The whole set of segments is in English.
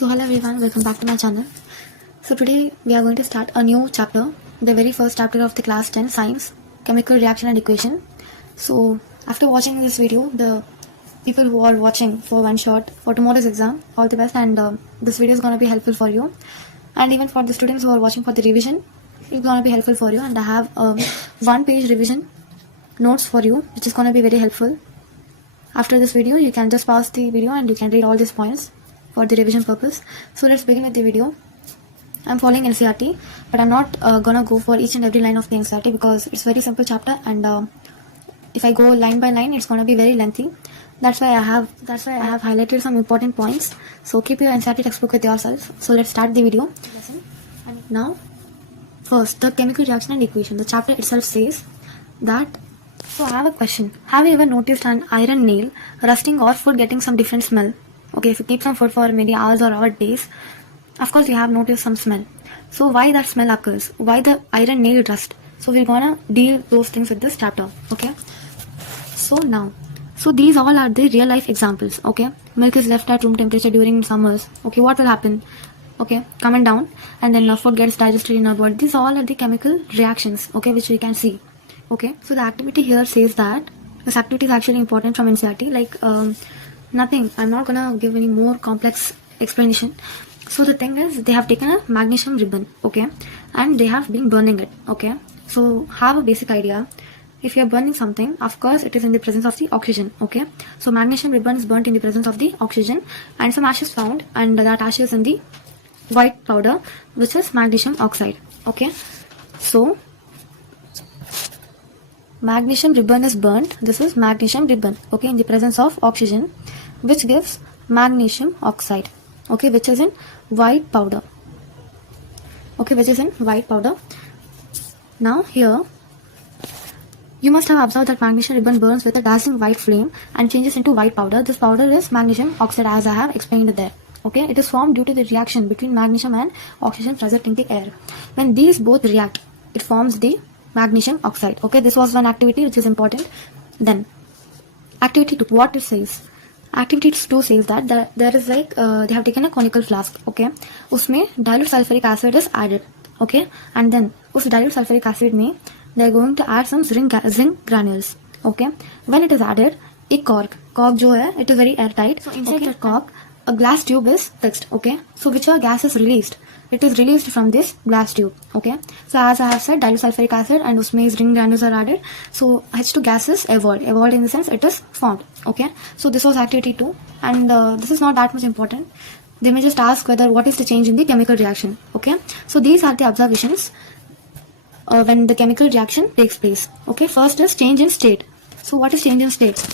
So hello everyone, welcome back to my channel. So today we are going to start a new chapter, the very first chapter of the class 10 science, chemical reaction and equation. So after watching this video, the people who are watching for one shot for tomorrow's exam, all the best, and this video is going to be helpful for you. And even for the students who are watching for the revision, it's going to be helpful for you, and I have 1-page revision notes for you, which is going to be very helpful. After this video, you can just pause the video and you can read all these points for the revision purpose. So let's begin with the video. I'm following NCERT, but I'm not gonna go for each and every line of the NCERT because it's very simple chapter, and if I go line by line, it's gonna be very lengthy. That's why I have highlighted some important points. So keep your NCERT textbook with yourself. So let's start the video. And now, first, the chemical reaction and equation. The chapter itself says that. So I have a question. Have you ever noticed an iron nail rusting or food getting some different smell? Okay, if you keep some food for maybe hours or days, of course you have noticed some smell. So why that smell occurs? Why the iron nail rust? So we're gonna deal those things with this chapter. Okay. So these all are the real life examples. Okay. Milk is left at room temperature during summers. Okay, what will happen? Okay, coming down, and then food gets digested in our body. These all are the chemical reactions. Okay, which we can see. Okay, so the activity here says that this activity is actually important from NCERT. Like nothing. I'm not gonna give any more complex explanation. So the thing is, they have taken a magnesium ribbon, okay, and they have been burning it, okay. So have a basic idea. If you are burning something, of course, it is in the presence of the oxygen, okay. So magnesium ribbon is burnt in the presence of the oxygen, and some ashes found, and that ash is in the white powder, which is magnesium oxide, okay. So magnesium ribbon is burnt. This is magnesium ribbon, okay, in the presence of oxygen, which gives magnesium oxide, okay, which is in white powder, okay, which is in white powder. Now here you must have observed that magnesium ribbon burns with a dazzling white flame and changes into white powder. This powder is magnesium oxide, as I have explained there, okay. It is formed due to the reaction between magnesium and oxygen present in the air. When these both react, it forms the magnesium oxide, okay. This was one activity which is important. Then activity 2, what it says? Activity 2 says that there is like they have taken a conical flask, okay, उसमें dilute sulfuric acid is added, okay, and then उस dilute sulfuric acid में they are going to add some zinc granules, okay. When it is added, एक cork जो है, it is very airtight. So inside the cork, a glass tube is fixed, okay. So whichever gas is released, it is released from this glass tube, okay. So as I have said, dilute sulfuric acid and usme zinc granules are added. So H2 gas is evolved in the sense it is formed, okay. So this was activity 2, and this is not that much important. They may just ask whether what is the change in the chemical reaction, okay. So these are the observations when the chemical reaction takes place, okay. First is change in state. So what is change in state?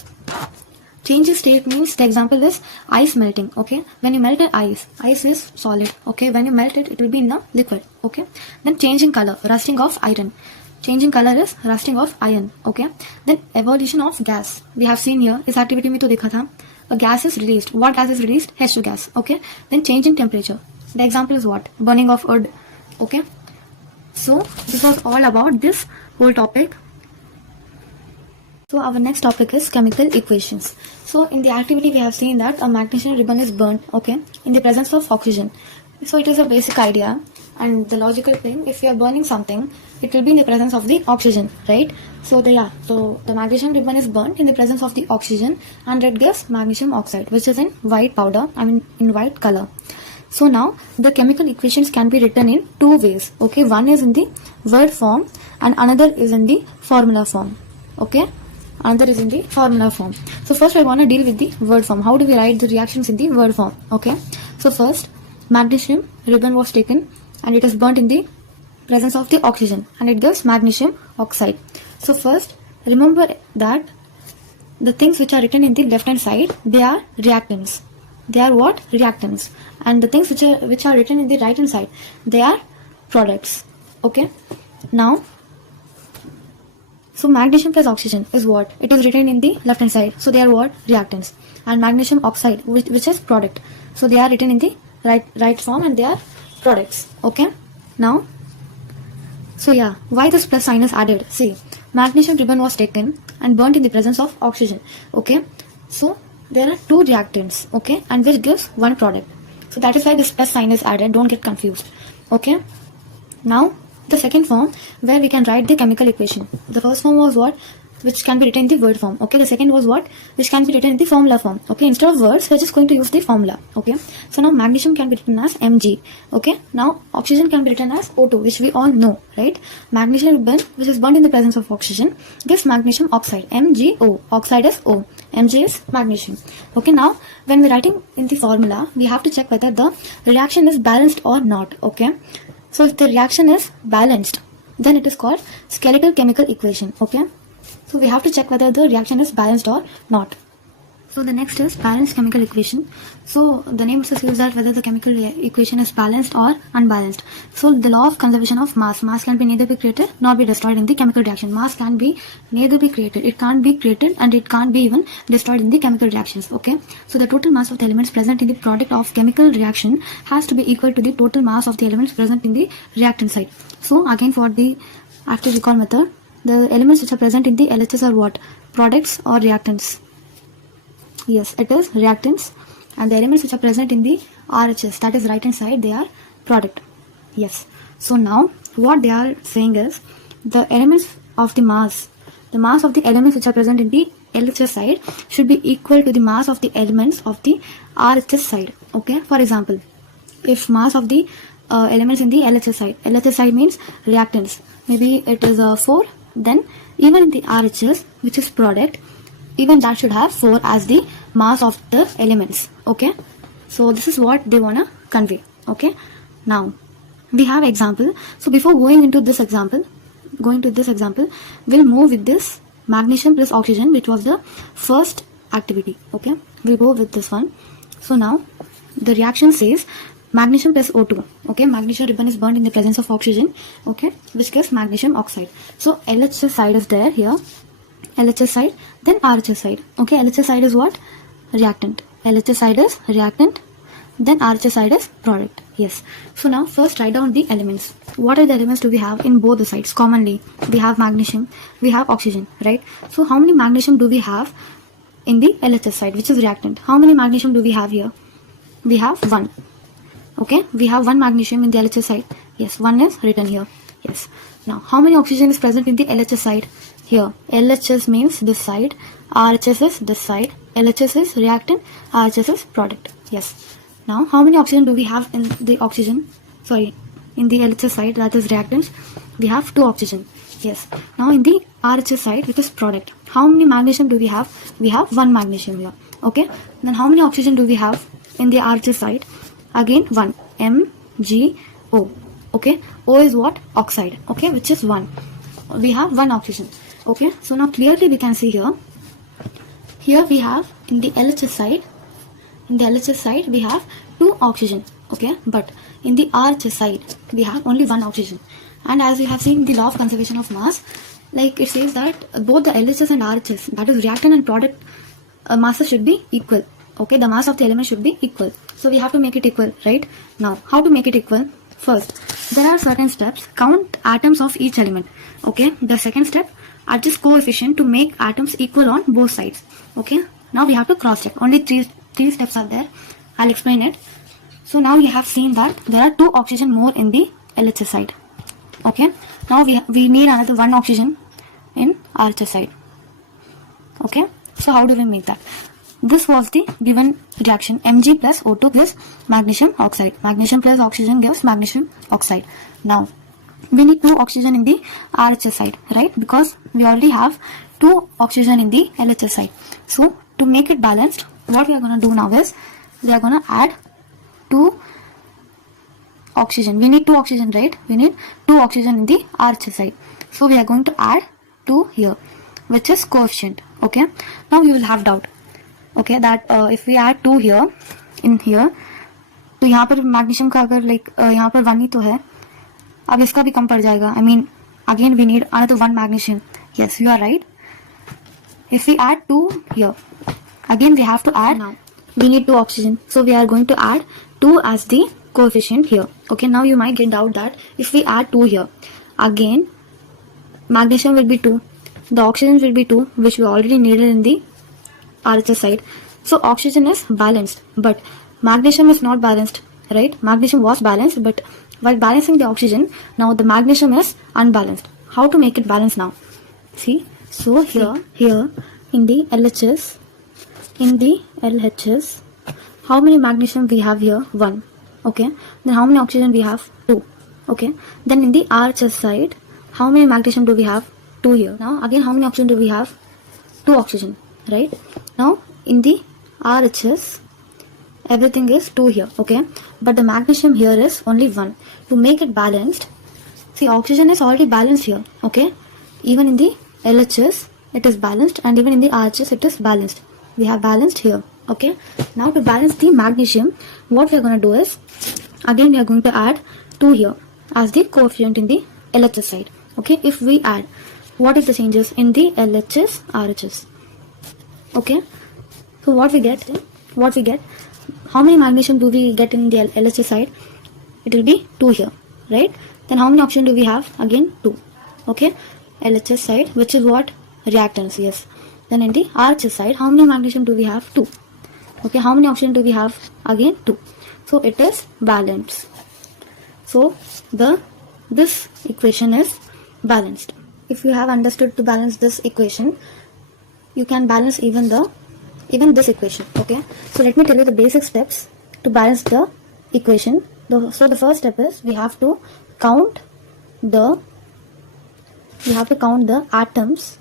Change in state means, the example is ice melting, okay. When you melt an ice is solid, okay. When you melt it, it will be in the liquid, okay. Then change in color, rusting of iron. Change in color is rusting of iron, okay. Then evolution of gas. We have seen here, इस activity में तो देखा था, a gas is released. What gas is released? H2 gas, okay. Then change in temperature. The example is what? Burning of wood, okay. So this was all about this whole topic. So our next topic is chemical equations. So in the activity we have seen that a magnesium ribbon is burnt, okay, in the presence of oxygen. So it is a basic idea, and the logical thing, if you are burning something, it will be in the presence of the oxygen, right? So the magnesium ribbon is burnt in the presence of the oxygen, and it gives magnesium oxide, which is in white powder, in white color. So now the chemical equations can be written in 2 ways, okay. One is in the word form and another is in the formula form, okay. Another is in the formula form. So first I want to deal with the word form. How do we write the reactions in the word form, okay. So first, magnesium ribbon was taken and it is burnt in the presence of the oxygen, and it gives magnesium oxide. So first, remember that the things which are written in the left hand side, they are reactants. They are what? Reactants. And the things which are written in the right hand side, they are products, okay. Now, so magnesium plus oxygen is what? It is written in the left hand side. So they are what? Reactants. And magnesium oxide, which is product. So they are written in the right form and they are products. Okay. Now, so yeah, why this plus sign is added? See, magnesium ribbon was taken and burnt in the presence of oxygen. Okay. So there are 2 reactants. Okay. And which gives 1 product. So that is why this plus sign is added. Don't get confused. Okay. Now the second form where we can write the chemical equation. The first form was what? Which can be written in the word form. Okay. The second was what? Which can be written in the formula form. Okay. Instead of words, we're just going to use the formula. Okay. So now magnesium can be written as Mg. Okay. Now oxygen can be written as O2, which we all know, right? Magnesium ribbon, which is burnt in the presence of oxygen, gives magnesium oxide. MgO. Oxide is O. Mg is magnesium. Okay. Now when we're writing in the formula, we have to check whether the reaction is balanced or not. Okay. So if the reaction is balanced, then it is called skeletal chemical equation. Okay. So we have to check whether the reaction is balanced or not. So the next is balanced chemical equation. So the name also says that whether the chemical equation is balanced or unbalanced. So the law of conservation of mass. Mass can be neither be created nor be destroyed in the chemical reaction. Mass can be neither be created. It can't be created and it can't be even destroyed in the chemical reactions. Okay. So the total mass of the elements present in the product of chemical reaction has to be equal to the total mass of the elements present in the reactant side. So again, for the active recall method, the elements which are present in the LHS are what? Products or reactants? Yes, it is reactants. And the elements which are present in the RHS, that is right hand side, they are product. Yes. So now what they are saying is the elements of the mass of the elements which are present in the LHS side should be equal to the mass of the elements of the RHS side. Okay. For example, if mass of the elements in the LHS side means reactants, maybe it is 4, then even in the RHS, which is product, even that should have 4 as the mass of the elements. Okay. So this is what they wanna convey. Okay. Now we have example. So before going into this example, we'll move with this magnesium plus oxygen, which was the first activity. Okay. We'll go with this one. So now the reaction says magnesium plus O2. Okay, magnesium ribbon is burnt in the presence of oxygen. Okay, which gives magnesium oxide. So LHS side is there here. LHS side, then RHS side. Okay, LHS side is what? Reactant. LHS side is reactant. Then RHS side is product. Yes. So now first write down the elements. What are the elements do we have in both the sides? Commonly, we have magnesium, we have oxygen, right? So how many magnesium do we have in the LHS side, which is reactant? How many magnesium do we have here? We have 1. Okay, we have 1 magnesium in the LHS side. Yes, 1 is written here. Yes. Now, how many oxygen is present in the LHS side? Here, LHS means this side, RHS is this side, LHS is reactant, RHS is product. Yes. Now, how many oxygen do we have in the in the LHS side, that is reactants? We have 2 oxygen. Yes. Now, in the RHS side, which is product, how many magnesium do we have? We have 1 magnesium here. Okay. Then, how many oxygen do we have in the RHS side? Again 1, MgO. Okay, O is what? Oxide. Okay, which is 1. We have 1 oxygen. Okay, so now clearly we can see here we have in the LHS side, we have 2 oxygen. Okay, but in the RHS side we have only 1 oxygen. And as we have seen the law of conservation of mass, like it says that both the LHS and RHS, that is reactant and product, masses should be equal. Okay, the mass of the element should be equal. So we have to make it equal, right? Now, how to make it equal? First, there are certain steps. Count atoms of each element. Okay, the second step, adjust coefficient to make atoms equal on both sides. Okay, now we have to cross check. Only three steps are there. I'll explain it. So now you have seen that there are 2 oxygen more in the LHS side. Okay, now we need another 1 oxygen in RHS side. Okay, so how do we make that? This was the given reaction. Mg plus O2 gives magnesium oxide. Magnesium plus oxygen gives magnesium oxide. Now, we need 2 oxygen in the RHS side, right? Because we already have 2 oxygen in the LHS side. So, to make it balanced, what we are going to do now is, we are going to add 2 oxygen. We need 2 oxygen, right? We need 2 oxygen in the RHS side. So, we are going to add 2 here, which is coefficient. Okay. Now, we will have doubt. Okay, that if we add 2 here, in here, तो यहाँ पर magnesium का अगर like यहाँ पर 1 ही तो है, अब इसका भी कम पड़ जाएगा. I mean, again we need another 1 magnesium. Yes, you are right. If we add 2 here, again we have to add. Now we need 2 oxygen, so we are going to add 2 as the coefficient here. Okay, now you might get doubt that if we add 2 here, again magnesium will be 2, the oxygen will be 2, which we already needed in the RHS side. So oxygen is balanced, but magnesium is not balanced. right? Magnesium was balanced, but while balancing the oxygen, now the magnesium is unbalanced. How to make it balanced now? See, so here in the LHS, how many magnesium we have here? 1. Okay. Then how many oxygen we have? 2. Okay. Then in the RHS side, how many magnesium do we have? 2 here. Now again, how many oxygen do we have? 2 oxygen, right? Now in the RHS, everything is 2 here, okay? But the magnesium here is only 1. To make it balanced, see, oxygen is already balanced here, okay? Even in the LHS, it is balanced, and even in the RHS, it is balanced. We have balanced here, okay? Now to balance the magnesium, what we are going to do is, again we are going to add 2 here as the coefficient in the LHS side, okay? If we add, what is the changes in the LHS, RHS? Okay, so what we get, how many magnesium do we get in the LHS side? It will be 2 here, right? Then how many oxygen do we have? Again 2, okay? LHS side, which is what? Reactants, yes. Then in the RHS side, how many magnesium do we have? 2. Okay, how many oxygen do we have? Again 2. So it is balanced. So this equation is balanced. If you have understood to balance this equation, you can balance even this equation, okay? So let me tell you the basic steps to balance the equation. So the first step is we have to count the atoms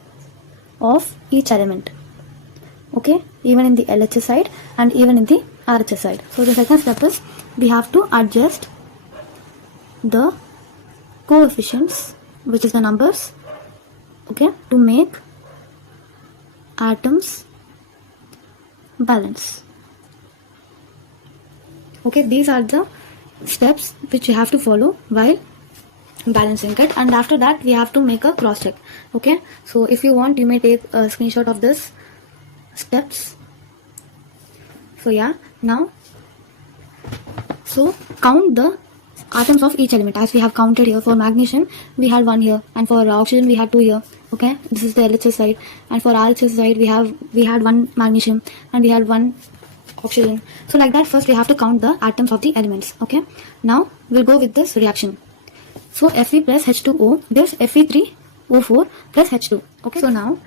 of each element, okay? Even in the LHS side and even in the RHS side. So the second step is we have to adjust the coefficients, which is the numbers, okay, to make atoms balance. Okay, these are the steps which you have to follow while balancing it, and after that we have to make a cross check, okay? So if you want, you may take a screenshot of this steps. So yeah, now so count the atoms of each element as we have counted here. For magnesium we had 1 here, and for oxygen we had 2 here, okay? This is the LHS side, and for RHS side we had 1 magnesium and we had 1 oxygen. So like that, first we have to count the atoms of the elements, okay? Now we'll go with this reaction. So Fe plus H2O gives Fe3O4 plus H2, okay? So now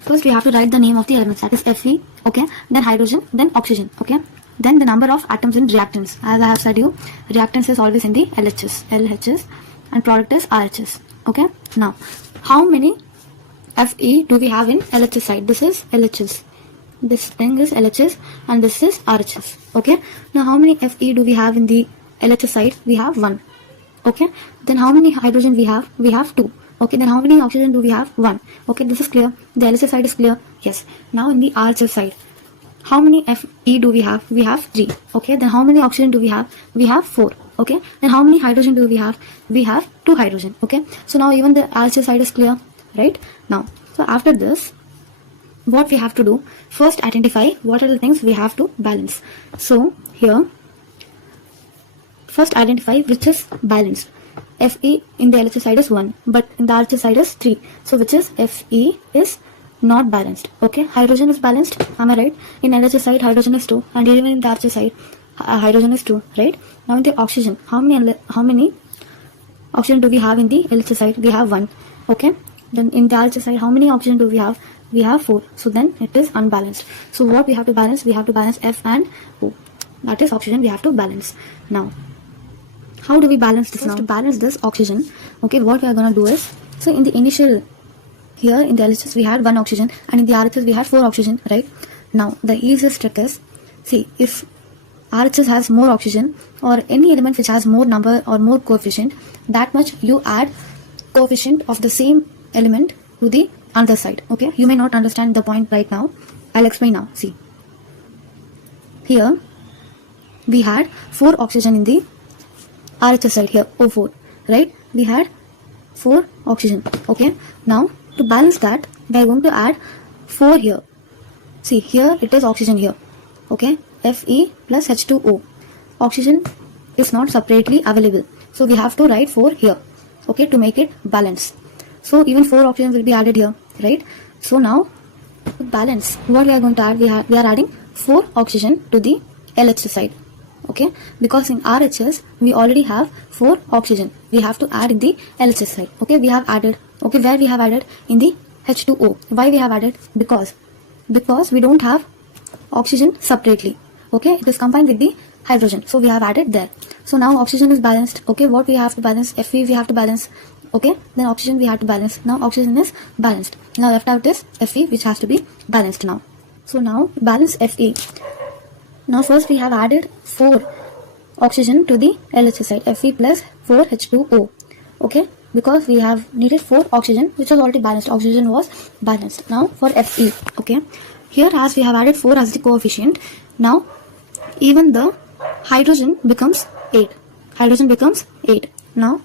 first we have to write the name of the elements, that is Fe, okay? Then hydrogen, then oxygen, okay? Then the number of atoms in reactants. As I have said you, reactants is always in the LHS, and product is RHS, okay? Now how many Fe do we have in LHS side? This is LHS, this thing is LHS, and this is RHS, okay? Now how many Fe do we have in the LHS side? We have 1, okay? Then how many hydrogen we have? We have 2, okay? Then how many oxygen do we have? 1, okay? This is clear. The LHS side is clear, yes. Now in the RHS side, how many Fe do we have? We have 3, okay? Then how many oxygen do we have? We have 4, okay? Then how many hydrogen do we have? We have 2 hydrogen, okay? So now even the RHS side is clear, right? Now, so after this, what we have to do, first identify what are the things we have to balance. So here, first identify which is balanced. Fe in the LHS side is 1, but in the RHS side is 3. So which is Fe is not balanced, okay? Hydrogen is balanced, am I right? In LHS side hydrogen is 2, and even in the RHS side hydrogen is 2, right? Now in the oxygen, how many oxygen do we have in the LHS side? We have 1, okay? Then in the RHS side, how many oxygen do we have? We have 4. So then it is unbalanced. So what we have to balance? We have to balance F and O. That is oxygen we have to balance. Now, how do we balance this now? To balance this oxygen, okay, what we are going to do is, so in the initial, here in the LHS we had 1 oxygen, and in the RHS we had 4 oxygen, right? Now, the easiest trick is, see, if RHS has more oxygen or any element which has more number or more coefficient, that much you add coefficient of the same element to the other side, okay? You may not understand the point right now. I'll explain now. See, here we had 4 oxygen in the RHS side here, O4, right? We had 4 oxygen, okay? Now to balance that, we are going to add 4 here. See, here it is oxygen here, okay? Fe plus H2O. Oxygen is not separately available, so we have to write 4 here, okay, to make it balance. So even 4 oxygen will be added here, right? So now to balance, what we are going to add, we are adding 4 oxygen to the LHS side, Okay, because in RHS we already have 4 oxygen. We have to add in the LHS side. Okay, we have added. Okay, where we have added? In the H2O. Why we have added? Because we don't have oxygen separately. Okay, it is combined with the hydrogen, so we have added there. So now oxygen is balanced. Okay, what we have to balance? Fe we have to balance. Okay, then oxygen we have to balance. Now oxygen is balanced. Now left out is Fe, which has to be balanced now. So now balance Fe. Now first we have added 4 oxygen to the LHS side, Fe plus 4 H2O. Okay, because we have needed 4 oxygen, which was already balanced. Oxygen was balanced. Now for Fe. Okay, here as we have added 4 as the coefficient, now even the hydrogen becomes 8. Hydrogen becomes 8. Now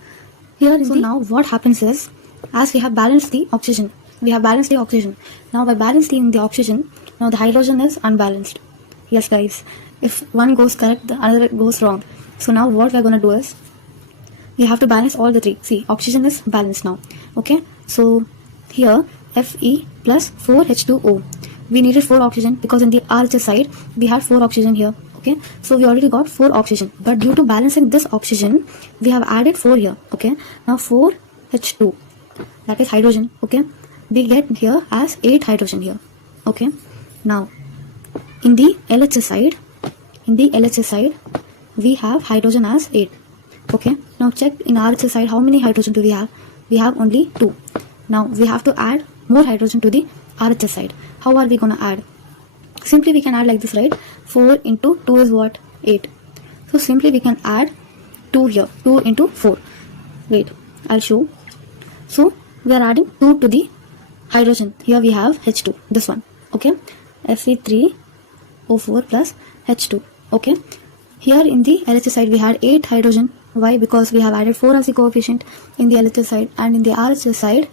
here so now what happens is, as we have balanced the oxygen, Now by balancing the oxygen, now the hydrogen is unbalanced. Yes guys, if one goes correct, the other goes wrong. So now what we are going to do is, we have to balance all the 3. See, oxygen is balanced now. Okay, so here Fe plus 4 H2O. We needed 4 oxygen because in the RHS side we had 4 oxygen here. Okay, so we already got 4 oxygen, but due to balancing this oxygen we have added 4 here. Okay, now 4 H2, that is hydrogen. Okay, we get here as 8 hydrogen here. Okay, now in the LHS side we have hydrogen as 8. Okay, now check in RHS side how many hydrogen do we have? We have only 2. Now we have to add more hydrogen to the RHS side. How are we gonna add? Simply we can add like this, right? 4 into 2 is what? 8. So simply we can add 2 here. 2 into 4. Wait, I'll show. So we are adding 2 to the hydrogen. Here we have H2, this one. Okay, Fe3O4 plus H2. Okay, here in the LHS side we had 8 hydrogen. Why? Because we have added 4 as the coefficient in the LHS side, and in the RHS side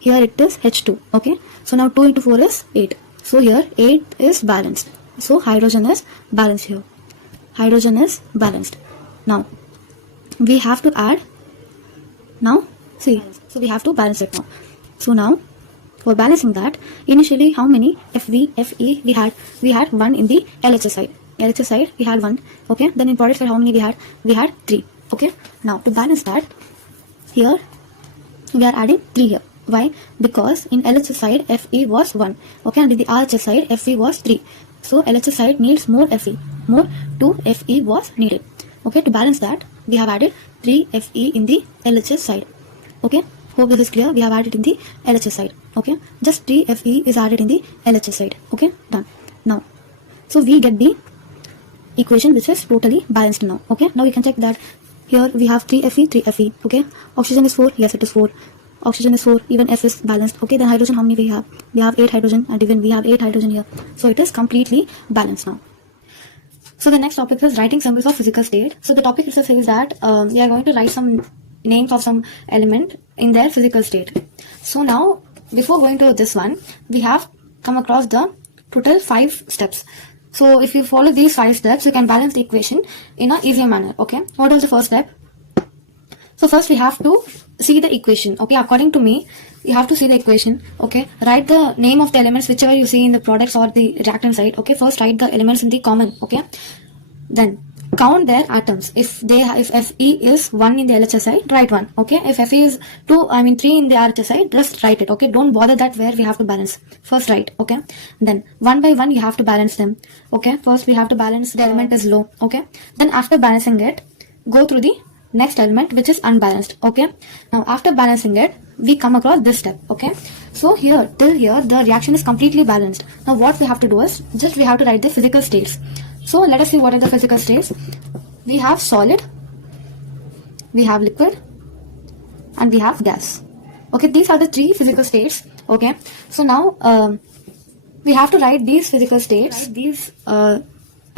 here it is H2. Okay, so now 2 into 4 is 8. So here 8 is balanced. So hydrogen is balanced here. Hydrogen is balanced. Now we have to add. Now see, so we have to balance it now. So now for balancing that, initially how many Fe we had? We had 1 in the LHS side. LHS side we had 1. Okay, then in product side how many we had? We had 3. Okay, now to balance that, here we are adding 3 here. Why? Because in LHS side Fe was 1. Okay, and in the RHS side Fe was 3. So LHS side needs more Fe. More 2 Fe was needed. Okay, to balance that we have added 3 Fe in the LHS side. Okay, hope this is clear. We have added in the LHS side. Okay, just 3 Fe is added in the LHS side. Okay, done. Now, so we get the equation which is totally balanced now. Okay, now we can check that here we have 3 Fe. Okay, oxygen is 4. Yes, it is 4. Oxygen is 4, even F is balanced. Okay, then hydrogen how many we have? We have 8 hydrogen, and even we have 8 hydrogen here. So it is completely balanced now. So the next topic is writing symbols of physical state. So the topic itself says that we are going to write some names of some element in their physical state. So now before going to this one, we have come across the total 5 steps. So if you follow these 5 steps, you can balance the equation in an easier manner. Okay, what was the first step? So first we have to see the equation. Okay, according to me, you have to see the equation. Okay, write the name of the elements whichever you see in the products or the reactant side. Okay, first write the elements in the common. Okay, then count their atoms. If Fe is 1 in the LHS side, write 1. Okay, if Fe is 3 in the RHS side, just write it. Okay, don't bother that where we have to balance. First write. Okay, then one by one you have to balance them. Okay, first we have to balance the element is low. Okay, then after balancing it, go through the next element which is unbalanced. Okay, now after balancing it, we come across this step. Okay, so here till here the reaction is completely balanced. Now what we have to do is just we have to write the physical states. So let us see what are the physical states. We have solid, we have liquid, and we have gas. Okay, these are the 3 physical states. Okay, so now we have to write these physical states.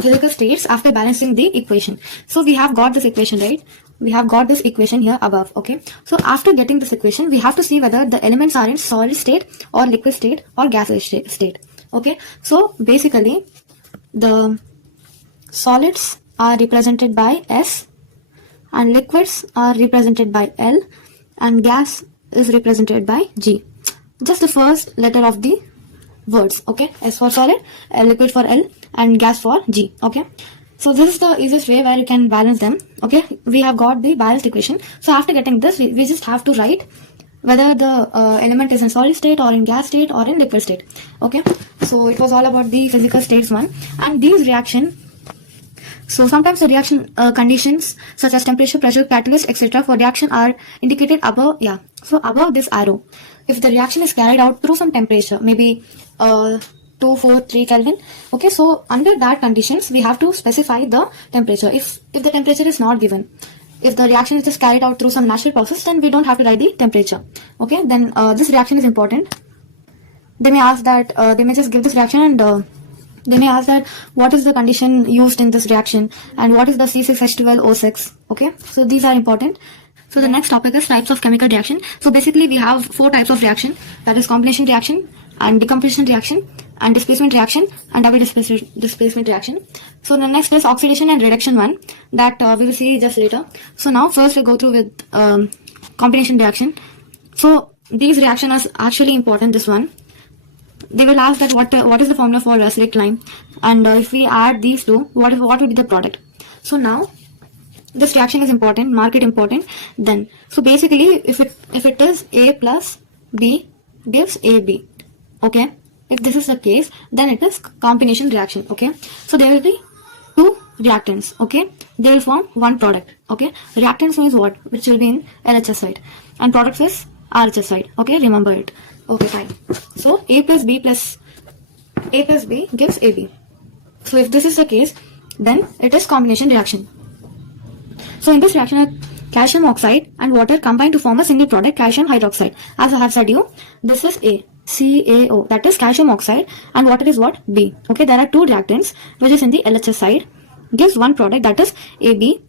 Physical states after balancing the equation. So we have got this equation, right? We have got this equation here above. Okay, so after getting this equation, we have to see whether the elements are in solid state or liquid state or gaseous state. Okay, so basically the solids are represented by S, and liquids are represented by L, and gas is represented by G. Just the first letter of the words. Okay, S for solid, liquid for L, and gas for G. Okay, So this is the easiest way where you can balance them. Okay, we have got the balanced equation. So after getting this, we just have to write whether the element is in solid state or in gas state or in liquid state. Okay, so it was all about the physical states one. And these reaction, so sometimes the reaction conditions such as temperature, pressure, catalyst, etc. for reaction are indicated above. Yeah, so above this arrow. If the reaction is carried out through some temperature, maybe 2, 4, 3 Kelvin. Okay, so under that conditions, we have to specify the temperature. If the temperature is not given, if the reaction is just carried out through some natural process, then we don't have to write the temperature. Okay, then this reaction is important. They may ask that, they may just give this reaction and they may ask that what is the condition used in this reaction and what is the C6H12O6. Okay, so these are important. So the next topic is types of chemical reaction. So basically we have 4 types of reaction, that is combination reaction and decomposition reaction and displacement reaction and double displacement reaction. So the next is oxidation and reduction one, that we will see just later. So now first we'll go through with combination reaction. So these reactions are actually important, this one. They will ask that what is the formula for slick lime, and if we add these two, what would be the product. So now this reaction is important, mark it important. Then so basically if it is A plus B gives AB. Okay, if this is the case, then it is combination reaction. Okay, so there will be 2 reactants. Okay, they will form one product. Okay, reactants means what, which will be in LHS side, and products is RHS side. Okay, remember it. Okay, fine. So A plus B gives AB. So if this is the case, then it is combination reaction. So in this reaction, calcium oxide and water combine to form a single product, calcium hydroxide. As I have said you, this is A, CaO, that is calcium oxide, and water is what, B. Okay, there are 2 reactants which is in the LHS side, gives one product, that is AB.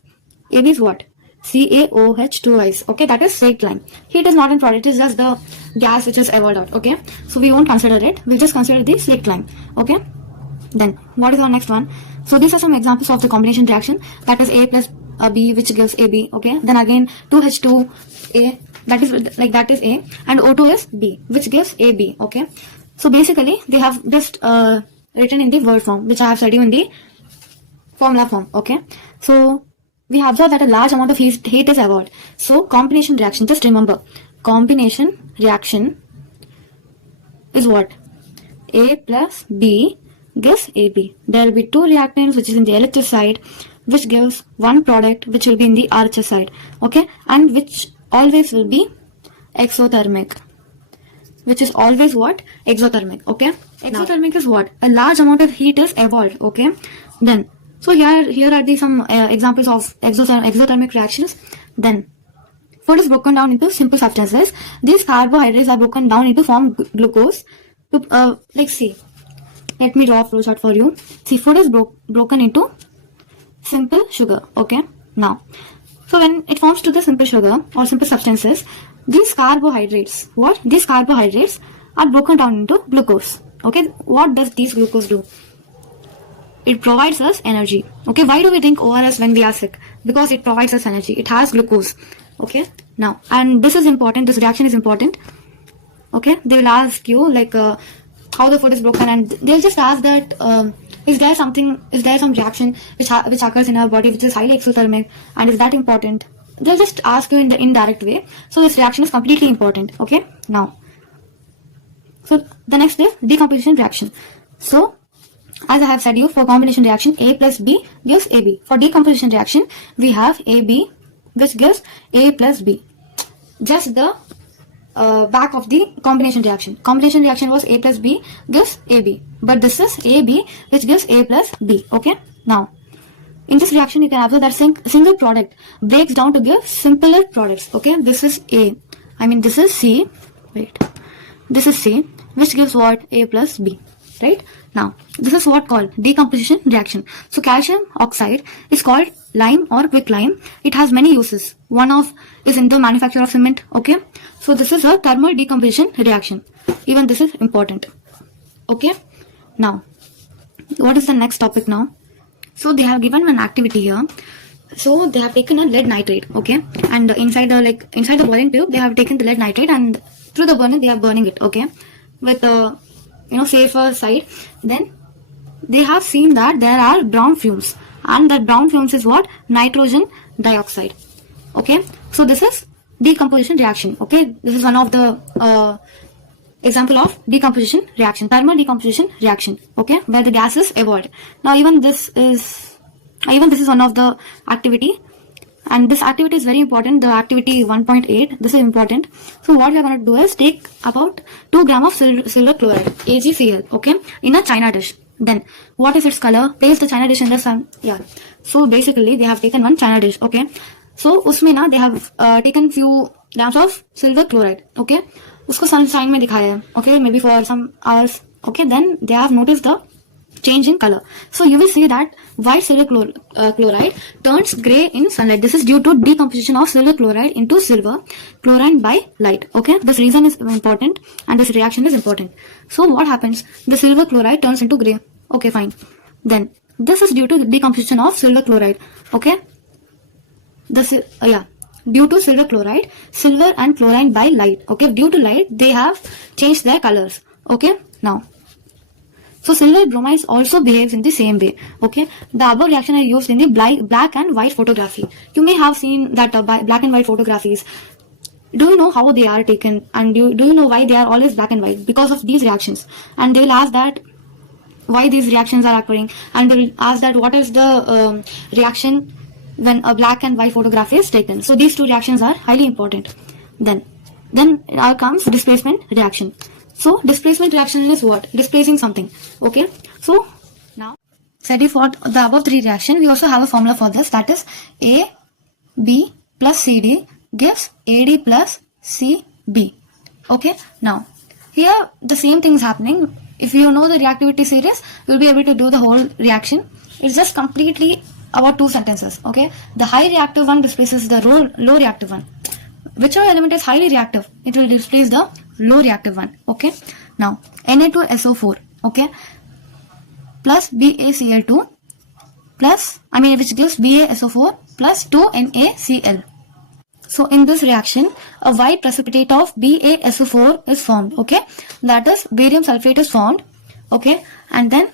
AB is what, CaOH2 Okay, that is straight line. Heat is not in product, it is just the gas which is evolved out. Okay, so we won't consider it, we'll just consider the straight line. Okay, then what is our next one? So these are some examples of the combination reaction, that is A plus B which gives AB. Okay, then again 2H2A, that is A, and O2 is B which gives AB. Okay, so basically they have just written in the word form, which I have said you in the formula form. Okay, so we have observed that a large amount of heat is evolved. So combination reaction, just remember, combination reaction is what, A plus B gives AB. There will be 2 reactants which is in the LHS side, which gives one product which will be in the RHS side. Okay, and which always will be exothermic, which is always what, exothermic. Okay, exothermic is what, a large amount of heat is evolved. Okay, then so here are the some examples of exothermic reactions. Then food is broken down into simple substances. These carbohydrates are broken down into form glucose. Like see, let me draw a flowchart for you. See, food is broken into simple sugar. Okay, now so when it forms to the simple sugar or simple substances, these carbohydrates, these carbohydrates are broken down into glucose. Okay, what does these glucose do? It provides us energy. Okay, why do we drink ORS when we are sick? Because it provides us energy. It has glucose. Okay, now, and this is important, this reaction is important. Okay, they will ask you like how the food is broken, and they'll just ask that is there some reaction which occurs in our body which is highly exothermic, and is that important? They'll just ask you in the indirect way. So this reaction is completely important. Okay, now, so the next is decomposition reaction. So as I have said you, for combination reaction, A plus B gives AB. For decomposition reaction, we have AB which gives A plus B. Just the back of the combination reaction. Combination reaction was A plus B gives AB. But this is AB which gives A plus B. Okay. Now, in this reaction, you can observe that single product breaks down to give simpler products. Okay. This is A. This is C. Wait. This is C which gives what? A plus B. Right. Now, this is what called decomposition reaction. So calcium oxide is called lime or quicklime. It has many uses. One of is in the manufacture of cement. Okay. So this is a thermal decomposition reaction. Even this is important. Okay. Now, what is the next topic now? So they have given an activity here. So they have taken a lead nitrate. Okay. And inside the boiling tube, they have taken the lead nitrate, and through the burner they are burning it. Okay. With safer side. Then they have seen that there are brown fumes and that brown films is what? Nitrogen dioxide. Okay, so this is decomposition reaction. Okay, this is one of the example of decomposition reaction, thermal decomposition reaction. Okay, where the gas is evolved. Now even this is one of the activity, and this activity is very important, the activity 1.8. this is important. So what we are going to do is take about 2 grams of silver chloride, AgCl, okay, in a china dish. Then what is its color? Place the china dish in the sun. Yeah, so basically they have taken one china dish. Okay, so उसमें ना they have taken few grams of silver chloride. Okay, उसको sunshine में दिखाया है. Okay, maybe for some hours. Okay, then they have noticed the change in color. So you will see that white silver chloride turns grey in sunlight. This is due to decomposition of silver chloride into silver chloride by light. Okay, this reason is important and this reaction is important. So what happens? The silver chloride turns into grey. Okay, fine. Then this is due to decomposition of silver chloride. Okay, this is due to silver chloride, silver and chlorine by light. Okay, due to light they have changed their colors. Okay, now so silver bromide also behaves in the same way. Okay, the above reaction are used in the black and white photography. You may have seen that black and white photographies. Do you know how they are taken, and do you know why they are always black and white? Because of these reactions. And they will ask that why these reactions are occurring, and they will ask that what is the reaction when a black and white photography is taken. So these 2 reactions are highly important. Then comes displacement reaction. So displacement reaction is what? Displacing something. Okay, so now study for the above 3 reaction. We also have a formula for this, that is A B plus CD gives AD plus CB. Okay, now here the same thing is happening. If you know the reactivity series, you will be able to do the whole reaction. It's just completely about 2 sentences. Okay, the high reactive one displaces the low reactive one. Whichever element is highly reactive, it will displace the low reactive one. Okay, now Na2SO4, okay, plus BaCl2 plus, which gives BaSO4 plus 2NaCl. So in this reaction, a white precipitate of BaSO4 is formed. Okay, that is barium sulfate is formed. Okay, and then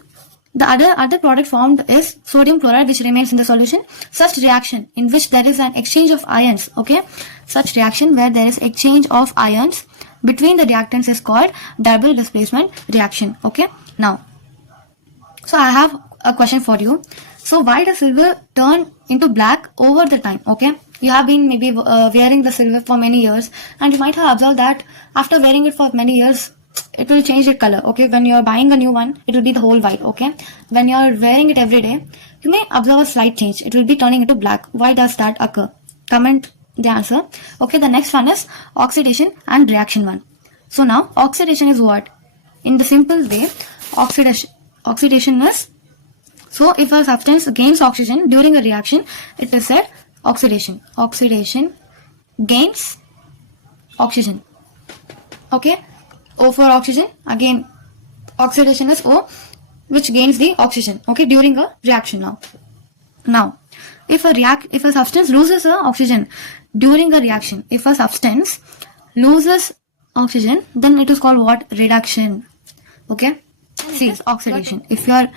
the other product formed is sodium chloride, which remains in the solution. Such reaction in which there is an exchange of ions, okay, such reaction where there is exchange of ions between the reactants is called double displacement reaction. Okay, now so I have a question for you. So why does silver turn into black over the time? Okay, you have been maybe wearing the silver for many years, and you might have observed that after wearing it for many years, it will change its color. Okay, when you are buying a new one, it will be the whole white. Okay, when you are wearing it every day, you may observe a slight change. It will be turning into black. Why does that occur? Comment the answer. Okay, the next one is oxidation and reaction one. So now oxidation is what? In the simple way, oxidation is, so if a substance gains oxygen during a reaction, it is said oxidation. Oxidation gains oxygen. Okay, O for oxygen, again oxidation is O, which gains the oxygen. Okay, during a reaction. Now if a substance loses oxygen during a reaction, if a substance loses oxygen, then it is called what? Reduction. Okay, see, oxidation. If you are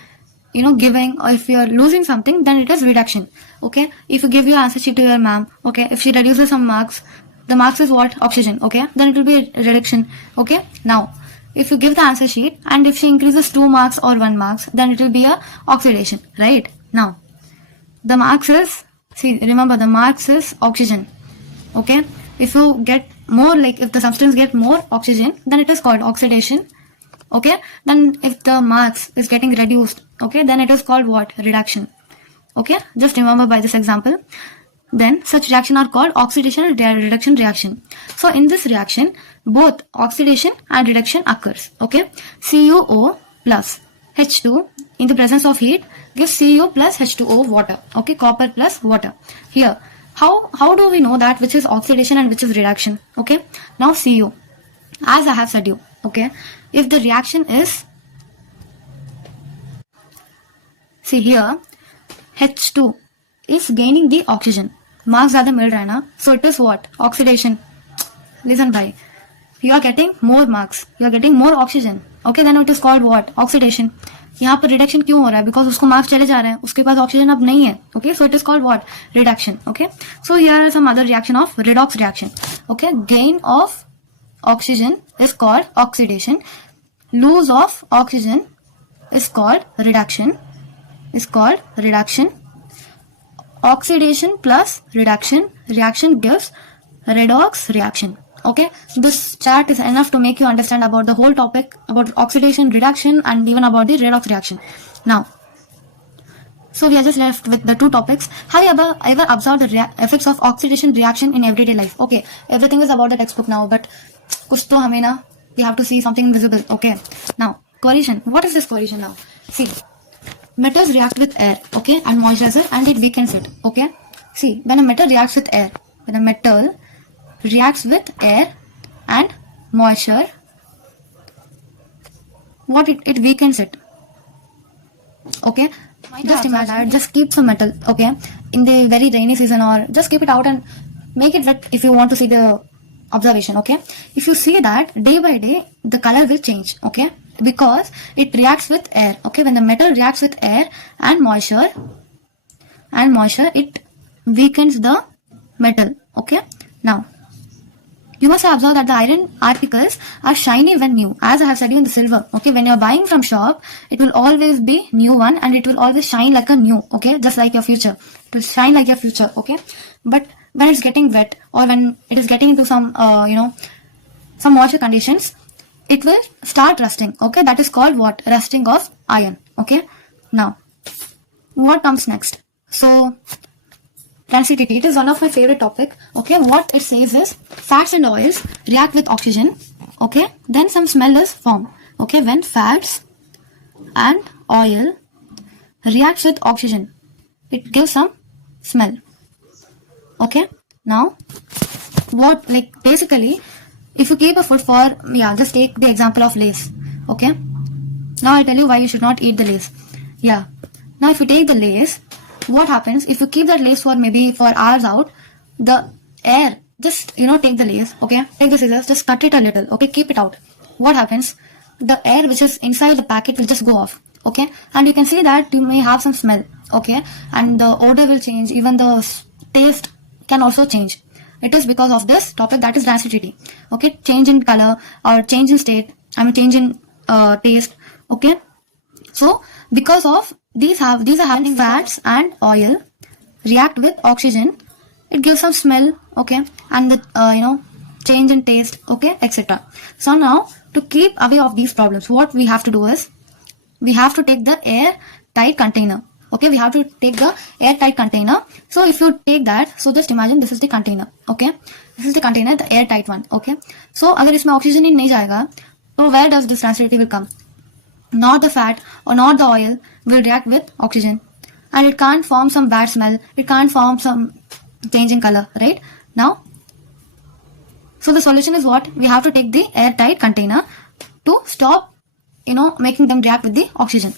giving, or if you are losing something, then it is reduction. Okay, if you give your answer sheet to your ma'am, okay, if she reduces some marks, the marks is what? Oxygen. Okay, then it will be a reduction. Okay, now if you give the answer sheet and if she increases 2 marks or 1 marks, then it will be a oxidation, right? Now the marks is, see, remember the marks is oxygen. Okay, if you get more, like if the substance get more oxygen, then it is called oxidation. Okay, then if the marks is getting reduced, okay, then it is called what? Reduction. Okay, just remember by this example. Then such reaction are called oxidation and reduction reaction. So in this reaction, both oxidation and reduction occurs. Okay, CuO plus H2 in the presence of heat gives Cu plus H2O water. Okay, copper plus water. Here, how do we know that which is oxidation and which is reduction? Okay, now Cu, as I have said you, okay, if the reaction is, see here, H2 is gaining the oxygen. Marks ज़्यादा मिल रहा है ना, so it is what? Oxidation. Listen bhai, you are getting more marks, you are getting more oxygen. Okay, then it is called what? Oxidation. यहाँ पर reduction क्यों हो रहा है? बिकॉज उसको मार्क्स चले जा रहे हैं, उसके पास ऑक्सीजन अब नहीं है. Okay, so it is called what? Reduction. Okay, so here are some other reaction of redox reaction. Okay, gain of oxygen is called oxidation. Lose of oxygen is called reduction. Oxidation plus reaction gives redox reaction. Okay, this chart is enough to make you understand about the whole topic about oxidation, reduction, and even about the redox reaction. Now, so we are just left with the two topics. Have you ever observed the effects of oxidation reaction in everyday life? Okay, everything is about the textbook now, but kuch to hame na, we have to see something visible. Okay, now cohesion. What is this cohesion now? See, metals react with air, okay, and moisturizer, and it weakens it. Okay, see, when a metal reacts with air, and moisture, what it weakens it. Okay, just imagine that. Just keep some metal, okay, in the very rainy season, or just keep it out and make it wet if you want to see the observation. Okay, if you see that day by day the color will change. Okay, because it reacts with air. Okay, when the metal reacts with air and moisture, it weakens the metal. Okay, now you must have observed that the iron articles are shiny when new, as I have said you in the silver. Okay, when you are buying from shop, it will always be new one, and it will always shine like a new. Okay, just like your future, it will shine like your future. Okay, but when it's getting wet, or when it is getting into some some moisture conditions, it will start rusting. Okay, that is called what? Rusting of iron. Okay, now what comes next? So transitivity, it is one of my favorite topic. Okay, what it says is fats and oils react with oxygen. Okay, then some smell is formed. Okay, when fats and oil reacts with oxygen, it gives some smell. Okay, now what, like basically, if you keep a food for, just take the example of Lay's. Okay, now I'll tell you why you should not eat the Lay's. Yeah, now if you take the Lay's, what happens if you keep that Lay's for maybe for hours out, the air, just take the Lay's, okay, take the scissors, just cut it a little, okay, keep it out. What happens? The air which is inside the packet will just go off. Okay, and you can see that you may have some smell. Okay, and the odor will change, even the taste can also change. It is because of this topic, that is rancidity. Okay, change in color or change in state, change in taste. Okay, so because of these are having fats and oil react with oxygen, it gives some smell. Okay, and the change in taste. Okay, etc. So now to keep away of these problems, what we have to do is we have to take the airtight container. Okay, we have to take the airtight container. So if you take that, so just imagine this is the container. Okay, this is the container, the airtight one. Okay, so अगर इसमें oxygen ही नहीं जाएगा, so where does this transitivity will come? Not the fat or not the oil will react with oxygen, and it can't form some bad smell, it can't form some change in color, right? Now, so the solution is what? We have to take the airtight container to stop making them react with the oxygen.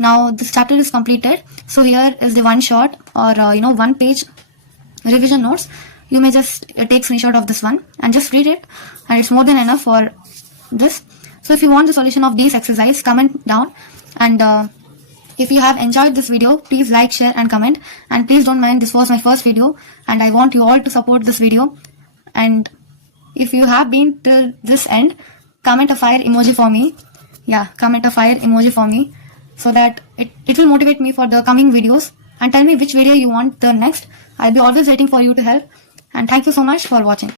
Now this chapter is completed. So here is the one shot or one page revision notes. You may just take screenshot of this one and just read it, and it's more than enough for this. So if you want the solution of these exercise, comment down, and if you have enjoyed this video, please like, share and comment, and please don't mind, this was my first video and I want you all to support this video. And if you have been till this end, comment a fire emoji for me. Comment a fire emoji for me, so that it will motivate me for the coming videos, and tell me which video you want the next. I'll be always waiting for you to help, and thank you so much for watching.